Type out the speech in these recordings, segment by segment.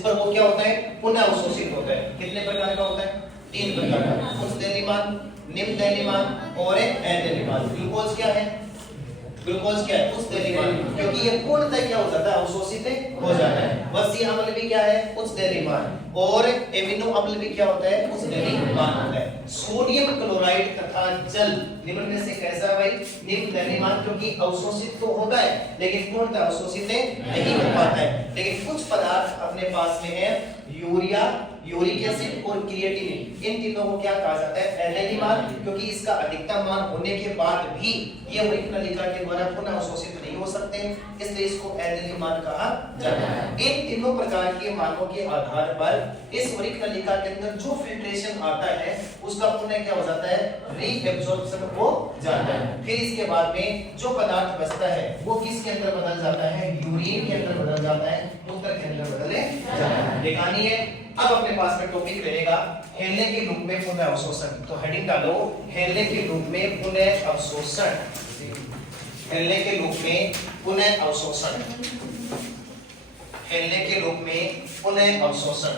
पर वो क्या होता है, पुनः अवशोषित होता है। कितने प्रकार का होता है, 3 प्रकार का, उच्च दैनिमान, निम्न दैनिमान और अदैनिमान। ग्लूकोज क्या है, ग्लूकोज क्या है, उच्च दैनिमान, क्योंकि ये पूर्णतः क्या हो जाता है, अवशोषित हो जाता है। वसीय अम्ल भी क्या है, उच्च दैनिमान, और एमिनो अम्ल भी क्या होता है, उच्च दैनिमान होता है। सोडियम क्लोराइड तथा जल निम्न में से कैसा है भाई, निम्न दैनिमान, क्योंकि अवशोषित तो होता है लेकिन पूर्णतः अवशोषित नहीं हो पाता है। लेकिन कुछ पदार्थ अपने पास में है, यूरिया, यूरिक एसिड और क्रिएटिनिन, इन तीनों को क्या कहा जाता है, अदैनिमान, क्योंकि इसका अधिकतम मान होने के बाद भी ये ऊतक नलिका के द्वारा पुनः अवशोषित नहीं हो सकते, इसलिए इसको अदैनिमान कहा जाता है। इन तीनों प्रकार के मानों के आधार पर इस ऊतक नलिका के अंदर जो फिल्ट्रेशन आता है उसका पुनः क्या हो जाता है, रीएब्जॉर्प्शन हो जाता है। फिर इसके बाद में जो पदार्थ बचता है वो किसके अंदर बदल जाता है, यूरिन के अंदर बदल जाता है, मूत्र के अंदर बदल जाता है। दिखानी है। अब अपने पास में टॉपिक रहेगा हेलने के रूप में पुनः अवशोषण। तो हेडिंग डालो, हेलने के रूप में पुनः अवशोषण, हेलने के रूप में पुनः अवशोषण, हेलने के रूप में पुनः अवशोषण,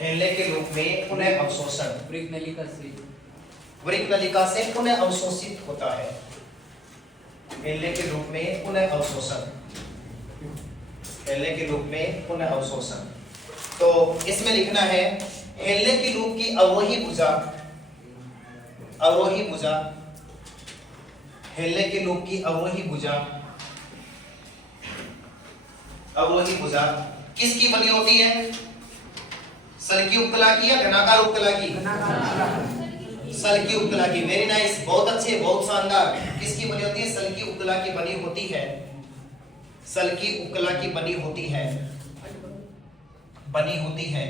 हेलने के रूप में पुनः अवशोषण। वृक्क नलिका से पुनः अवशोषित होता है, हेलने के रूप में पुनः अवशोषण, हेलने के रूप में पुनः अवशोषण। तो इसमें लिखना है हेलने के रूप की अवरोही भुजा, अवरोही भुजा, हेलने के रूप की अवरोही भुजा, अवरोही भुजा किसकी बनी होती है, सल्की उपकला की या घनाकार उपकला की, सल्की उपकला की। वेरी नाइस, बहुत अच्छे, बहुत शानदार। किसकी बनी होती है, सल्की उपकला की बनी होती है, सल्की उपकला की बनी होती है, बनी होती है,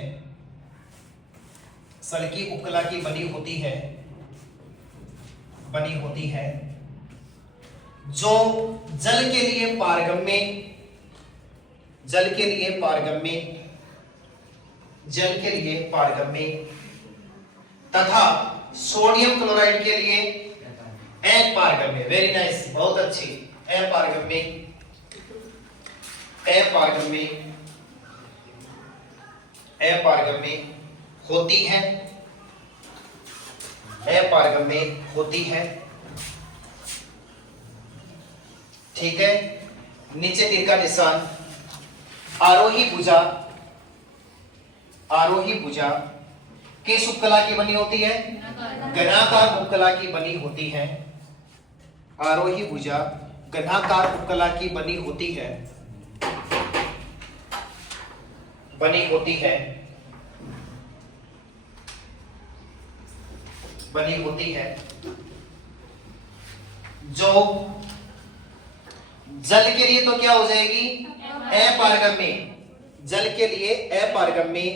सल्की उपकला की बनी होती है, बनी होती है, जो जल के लिए पारगम्य, जल के लिए पारगम्य, जल के लिए पारगम्य तथा सोडियम क्लोराइड के लिए अपारगम्य। वेरी नाइस, बहुत अच्छी, अपारगम्य, अपारगम्य, अपारगम्य होती है, अपारगम्य होती है। ठीक है, नीचे तीर का निशान। आरोही भुजा, आरोही भुजा किस उपकला की बनी होती है, घनाकार उपकला की बनी होती है, आरोही भुजा घनाकार उपकला की बनी होती है, बनी होती है, बनी होती है, जो जल के लिए तो क्या हो जाएगी, अपारगम्य, जल के लिए अपारगम्य